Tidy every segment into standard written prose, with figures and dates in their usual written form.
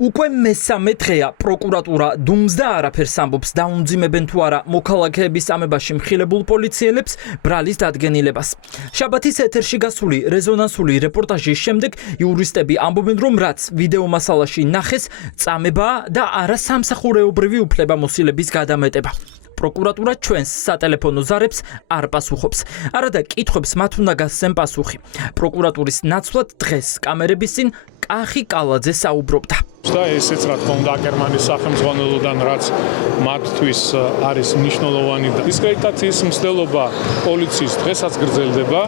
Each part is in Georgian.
უკვე მესამე დღეა პროკურატურა დუმს და არაფერს ამბობს დაუმძიმებენ თუ არა მოქალაქეების წამებაში მხილებულ პოლიციელებს ბრალის დადგენილებას. შაბათის ეთერში გასული რეზონანსული რეპორტაჟის შემდეგ იურისტები ამბობენ, რომ რაც ვიდეო მასალაში ნახეს, წამებაა და არა სამსახურეობრივი უფლებამოსილების გადამეტება. პროკურატურა ჩვენს სატელეფონო ზარებს არ პასუხობს. არადა კითხვებს მათ უნდა გასცენ პასუხი. პროკურატურის ნაცვლად დღეს კამერების წინ კახი კალაძე საუბრობდა. და ესეც რა თქმა უნდა აკერმანის სახელმძღვანელოდან რაც მათთვის არის მნიშვნელოვანი და დისკრედიტაციის მცდელობა პოლიციის დღესაც გრძელდება.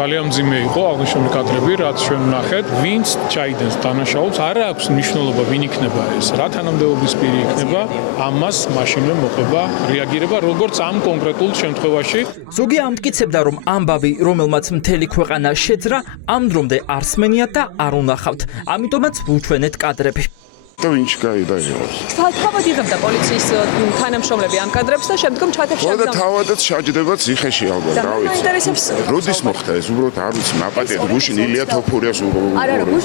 ძალიან მძიმე იყო აღნიშნული კადრები, რაც ჩვენ ვნახეთ, ვინც ჩაიდენს დანაშაულს, არ აქვს მნიშვნელობა ვინ იქნება ეს, რა თანამდებობის პირი იქნება, ამას მაშინვე მოხდება რეაგირება, როგორც ამ კონკრეტულ შემთხვევაში. ზოგი ამტკიცებდა, რომ ამბავი, რომელმაც მთელი ქვეყანა შეძრა, ამ დრომდე არ სმენიათ და არ უნახავთ. ამიტომაც ვუჩვენეთ კადრები. ვინც გაიდაიღოს. თავად იღებდა პოლიციის თანამშრომლები ამ კადრებს და შემდგომ ჩათებში და თავადაც ჩაჯდება ციხეში ალბათ, რა ვიცი. როდის მოხდა ეს, უბრალოდ არ ვიცი, მაპატიეთ გუშინ ილია თოფურიას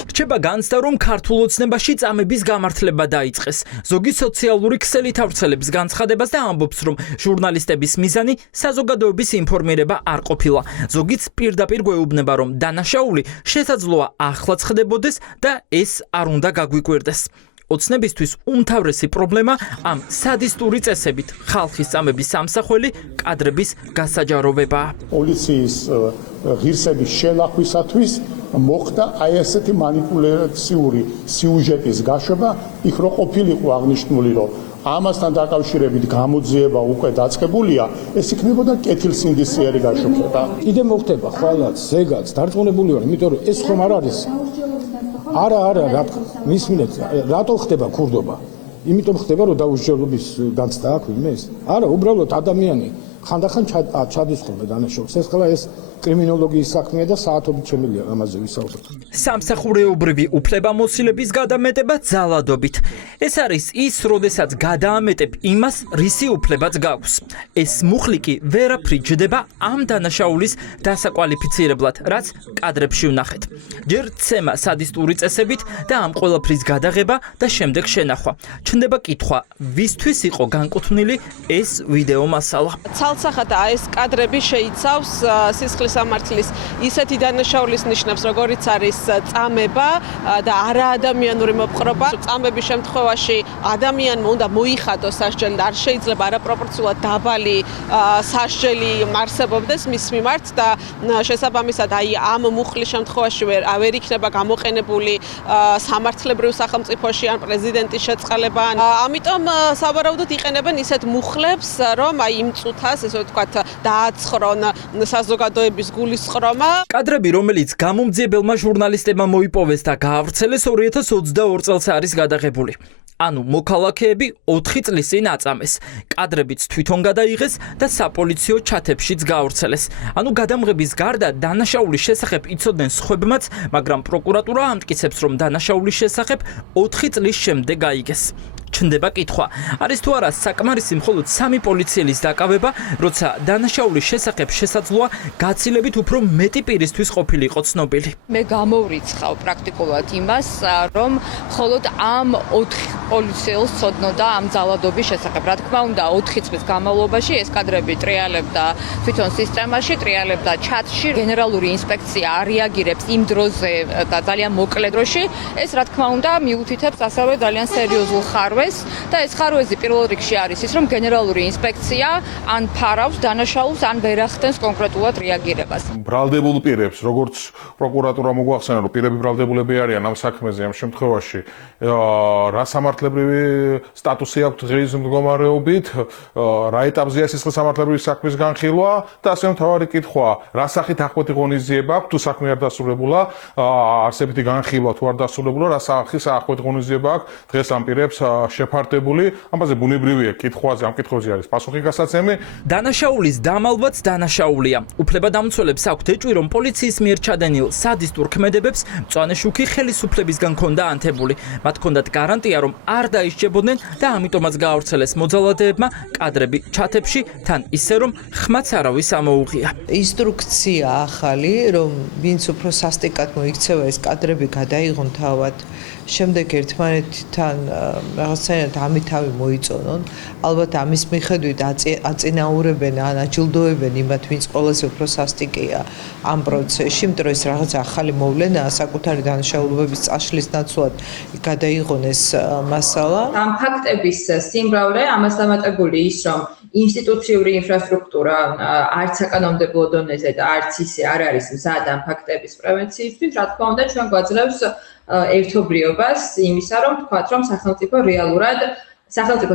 რჩება განცდა, რომ ქართულ ოცნებაში წამების გამართლება დაიწყეს. ზოგი სოციალური ქსელით ავრცელებს განცხადებას და ამბობს, რომ ჟურნალისტების მიზანი საზოგადოების ინფორმირება არ ყოფილა. ზოგიც პირდაპირ გვეუბნება, რომ დანაშაული შესაძლოა ახლაც ხდებოდეს და ეს არ უნდა გაგვიკვირდეს. ოცნებისთვის უმთავრესი პრობლემა ამ სადისტური წესებით ხალხის წამების სამსახველი კადრების გასაჯაროვებაა. პოლიციის ღირსების შელახვისათვის მოხდა აი ესეთი манипуляციური სიუჟეტის გაშვება, იქ რო ყოფილიყო აღნიშნული, რომ ამასთან დაკავშირებით გამოძიება უკვე დაწყებულია, ეს იქნებოდა კეთილსინდისიერი გაშვება. კიდე მოხდება ხვალაც, ზეგაც, დარწმუნებული ვარ, იმიტომ რომ ეს ხომ არ არის. არა, მისმინეთ, რატო ხდება ქურდობა? იმიტომ ხდება, რომ დაუსჯელობის განცდა აქვს ვინმეს? არა, უბრალოდ ადამიანი ხანდახან ჩადის ხოლმე დანაშაულს. ეს ყველა ეს კრიმინოლოგიის საქმეა და საათობით შემიძლია ამაზე ვისაუბროთ. სამსახურეობრივი უფლებამოსილების გადამეტება ძალადობით. ეს არის ის, როდესაც გადაამეტებ იმას, რისი უფლებაც გაქვს. ეს მუხლი კი ვერაფრით ჯდება ამ დანაშაულის დასაკვალიფიცირებლად, რაც კადრებში ვნახეთ. ჯერ ცემა სადისტური წესებით და ამ ყველაფრის გადაღება და შემდეგ შენახვა. ჩნდება კითხვა, ვისთვის იყო განკუთვნილი ეს ვიდეო მასალა. ცალსახად ეს კადრები შეიცავს სისხლის სამართლის ისეთი დანაშაულის ნიშნებს, როგორიც არის წამება და არაადამიანური მოპყრობა. წამების შემთხვევაში ადამიანმა უნდა მოიხადოს სასჯელი და არ შეიძლება არაპროპორციულად დაბალი სასჯელი არსებობდეს მის მიმართ და შესაბამისად აი ამ მუხლის შემთხვევაში ვერ იქნება გამოყენებული სამართლებრივ სახელმწიფოში ან პრეზიდენტის შეწყალება. ამიტომ სავარაუდოდ იყენებენ ისეთ მუხლებს, რომ აი იმ წუთას ესე ვთქვათ დააცხრონ საზოგადოების გულისწყრომა. კადრები, რომელიც გამომძიებელმა ჟურნალისტებმა მოიპოვეს და გაავრცელეს 2022 წელს არის გადაღებული. ანუ მოქალაქეები 4 წლის წინ აწამეს. კადრებიც თვითონ გადაიღეს და საპოლიციო ჩათებშიც გაავრცელეს. ანუ გადამღების გარდა დანაშაულის შესახებ იცოდნენ სხვებმაც, მაგრამ პროკურატურა ამტკიცებს, რომ დანაშაულის შესახებ 4 წლის შემდეგ გაიგეს. ჩნდება კითხვა, არის თუ არა საკმარისი მხოლოდ 3 პოლიციელის დაკავება, როცა დანაშაულის შესახებ შესაძლოა გაცილებით უფრო მეტი პირისთვის ყოფილიყო ცნობილი. მე გამოვრიცხავ პრაქტიკულად იმას, რომ მხოლოდ ამ 4 პოლიციელს ცოდნოდა ამ ძალადობის შესახებ. რა თქმა უნდა, 4 წლის განმავლობაში ეს კადრები ტრიალებდა თვითონ სისტემაში, ტრიალებდა ჩატში, გენერალური ინსპექცია არ რეაგირებს იმ დროზე და ძალიან მოკლე დროში. ეს რა თქმა უნდა მიუთითებს ასევე ძალიან სერიოზულ ხარვეს. და ეს ხარვეზი პირველ რიგში არის ის, რომ გენერალური ინსპექცია ან ფარავს დანაშაულს, ან ვერ ახდენს კონკრეტულად რეაგირებას. ბრალდებულ პირებს, როგორც პროკურატურა მოგვახსენა, რომ პირები ბრალდებულები არიან ამ საქმეზე, ამ შემთხვევაში, რა სამართლებრივი სტატუსი აქვთ დღის მდგომარეობით, რა ეტაპზეა სისხლის სამართლებრივი საქმის განხილვა და ასე მთავარი კითხვა, რა სახით ახმეტი ღონისძიება აქვს, თუ საქმე არ დასრულებულა, არსებითი განხილვა თუ არ დასრულებულა, რა სახის ახმეტი ღონისძიება აქვს დღეს ამ პირებს შეფარდებული, ამაზე ბუნებრივია კითხვაზე, ამ კითხვაზე არის პასუხი გასაცემი. დანაშაულის დამალვაც დანაშაულია. უფლებადამცველებს აქვთ ეჭვი, რომ პოლიციის მიერ ჩადენილ სადისტურ ქმედებებს მწვანე შუქი ხელისუფლებისგან ჰქონდა ანთებული. მათ ჰქონდათ გარანტია, რომ არ დაისჯებოდნენ და ამიტომაც გაავრცელეს მოძალადეებმა კადრები ჩათებში, თან ისე რომ ხმაც არავის ამოუღია. ინსტრუქცია ახალი, რომ ვინც უფრო სასტიკად მოიქცევა ეს კადრები გადაიღონ თავად შემდეგ ერთმანეთთან რაღაცნაირად ამითავი მოიწონონ. ალბათ ამის მიხედვით აწინაურებენ ან აჯილდოებენ იმათ, ვინც ყველაზე უფრო სასტიკია ამ პროცესში, იმიტომ რომ ეს რაღაც ახალი მოვლენაა საკუთარი დანაშაულებების წაშლის ნაცვლად გადაიღონ ეს მასალა. ამ ფაქტების სიმრავლე ამას დამატებული ის, რომ ინსტიტუციური ინფრასტრუქტურა არც საკანონმდებლო დონეზე და არც ისე არ არის მზად ამ ფაქტების პრევენციისთვის, რა თქმა უნდა, ჩვენ გვაძლევს ერთობლიობას იმისა, რომ ვთქვათ, რომ სახელმწიფოს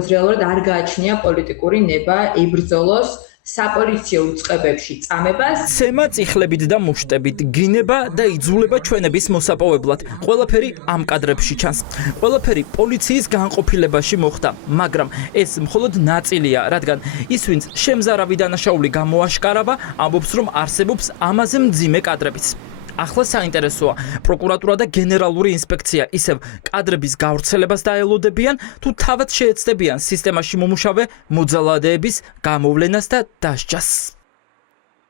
რეალურად არ გააჩნია პოლიტიკური ნება ებრძოლოს საპოლიციო უწყებებში წამებას. ცემა წიხლებით და მუშტებით, გინება და იძულება ჩვენების მოსაპოვებლად. ყველაფერი ამ კადრებში ჩანს. ყველაფერი პოლიციის განყოფილებაში მოხდა, მაგრამ ეს მხოლოდ ნაწილია, რადგან ის, ვინც შემზარავი დანაშაული გამოაშკარავა, ამბობს, რომ არსებობს ამაზე მძიმე კადრებიც. ახლა საინტერესოა, პროკურატურა და გენერალური ინსპექცია ისევ კადრების გავრცელებას დაელოდებიან, თუ თავად შეეცდებიან სისტემაში მომუშავე მოძალადეების გამოვლენას და დასჯას.